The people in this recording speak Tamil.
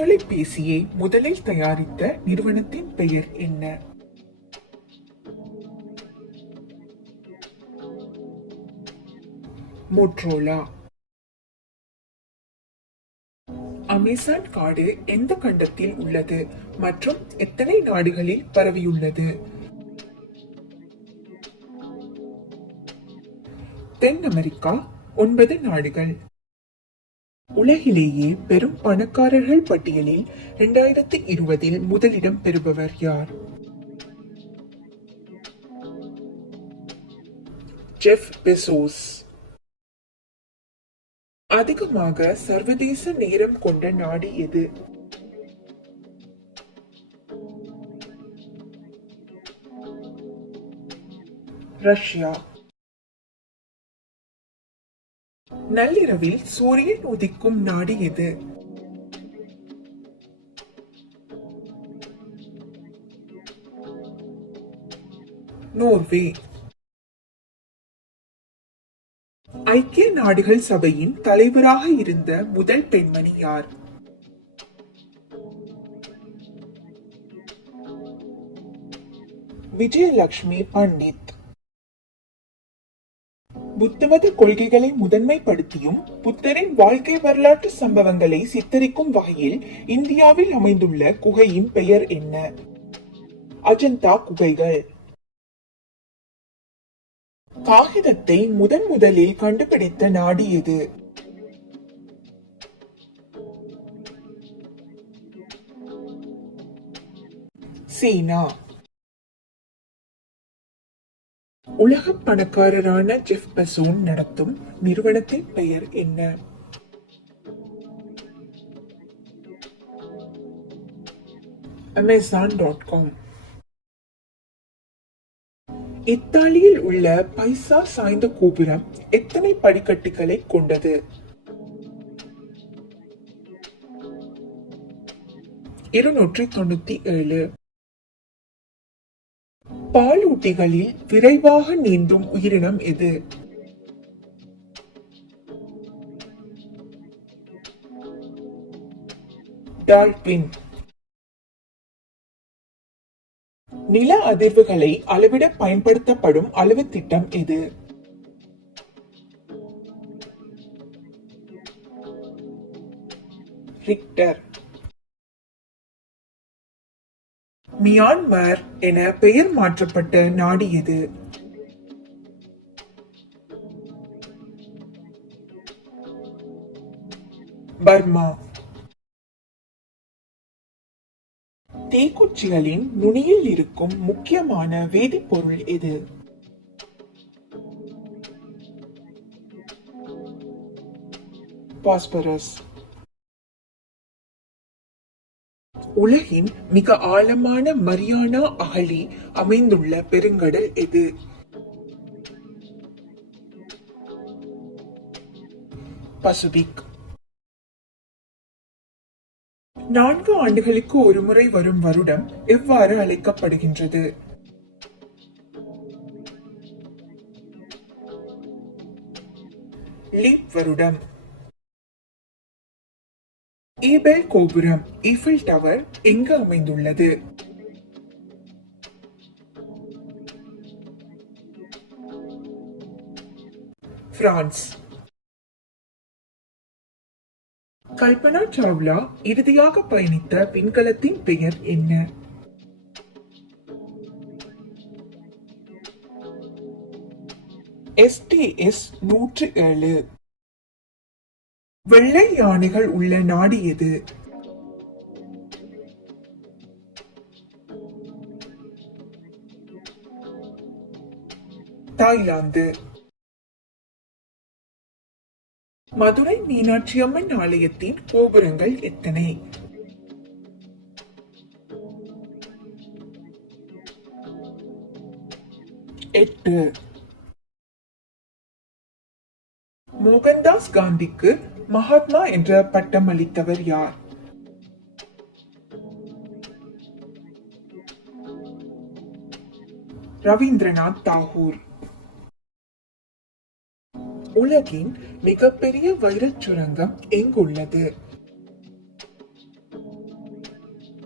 கைத்தொலைபேசியை முதலில் தயாரித்த நிறுவனத்தின் பெயர் என்ன? மோட்டோரோலா. அமேசான் காடு எந்த கண்டத்தில் உள்ளது மற்றும் எத்தனை நாடுகளில் பரவியுள்ளது? தென் அமெரிக்கா, 9 நாடுகள். உலகிலேயே பெரும் பணக்காரர்கள் பட்டியலில் 2020 முதலிடம் பெறுபவர் யார்? Jeff Bezos. அதிகமாக சர்வதேச நேரம் கொண்ட நாடு எது? ரஷ்யா. நள்ளிரவில் சூரியன் உதிக்கும் நாடு எது? நோர்வே. ஐக்கிய நாடுகள் சபையின் தலைவராக இருந்த முதல் பெண்மணி யார்? விஜயலட்சுமி பண்டித். புத்தமத கொள்கைகளை முதன்மைப்படுத்தியும் புத்தரின் வாழ்க்கை வரலாற்று சம்பவங்களை சித்தரிக்கும் வகையில் இந்தியாவில் அமைந்துள்ள குகையின் பெயர் என்ன? அஜந்தா குகைகள். காகிதத்தை முதலில் கண்டுபிடித்த நாடு எது? சீனா. உலக பணக்காரரான ஜெஃப் பெசோஸ் நடத்தும் நிறுவனத்தின் பெயர் என்ன? Amazon.com. இத்தாலியில் உள்ள பைசா சாய்ந்த கோபுரம் எத்தனை படிக்கட்டுகளை கொண்டது? 297. பாலூட்டிகளில் விரைவாக நீந்தும் உயிரினம் எது? டால்பின். நில அதிர்வுகளை அளவிட பயன்படுத்தப்படும் அளவு திட்டம் எது? ரிக்டர். மியான்மர் என பெயர் மாற்றப்பட்ட நாடு எது? பர்மா. தீக்குச்சிகளின் நுனியில் இருக்கும் முக்கியமான வேதிப்பொருள் எது? பாஸ்பரஸ். உலகின் மிக ஆழமான மரியானா அகழி அமைந்துள்ள பெருங்கடல் எது? பசிபிக். 4 ஆண்டுகளுக்கு ஒருமுறை வரும் வருடம் எவ்வாறு அழைக்கப்படுகின்றது? லீப் வருடம். ஈபெல் கோபுரம் ஈஃபில் டவர் எங்கு அமைந்துள்ளது? பிரான்ஸ். கல்பனா சாவ்லா இறுதியாக பயணித்த விண்கலத்தின் பெயர் என்ன? STS-107. வெள்ளை யானைகள் உள்ள நாடு எது? தாய்லாந்து. மதுரை மீனாட்சி அம்மன் ஆலயத்தின் கோபுரங்கள் எத்தனை? 8. மோகன்தாஸ் காந்திக்கு மகாத்மா என்ற பட்டம் அளித்தவர் யார்? ரவீந்திரநாத் தாகூர். உலகின் மிகப்பெரிய வைரச் சுரங்கம் எங்குள்ளது?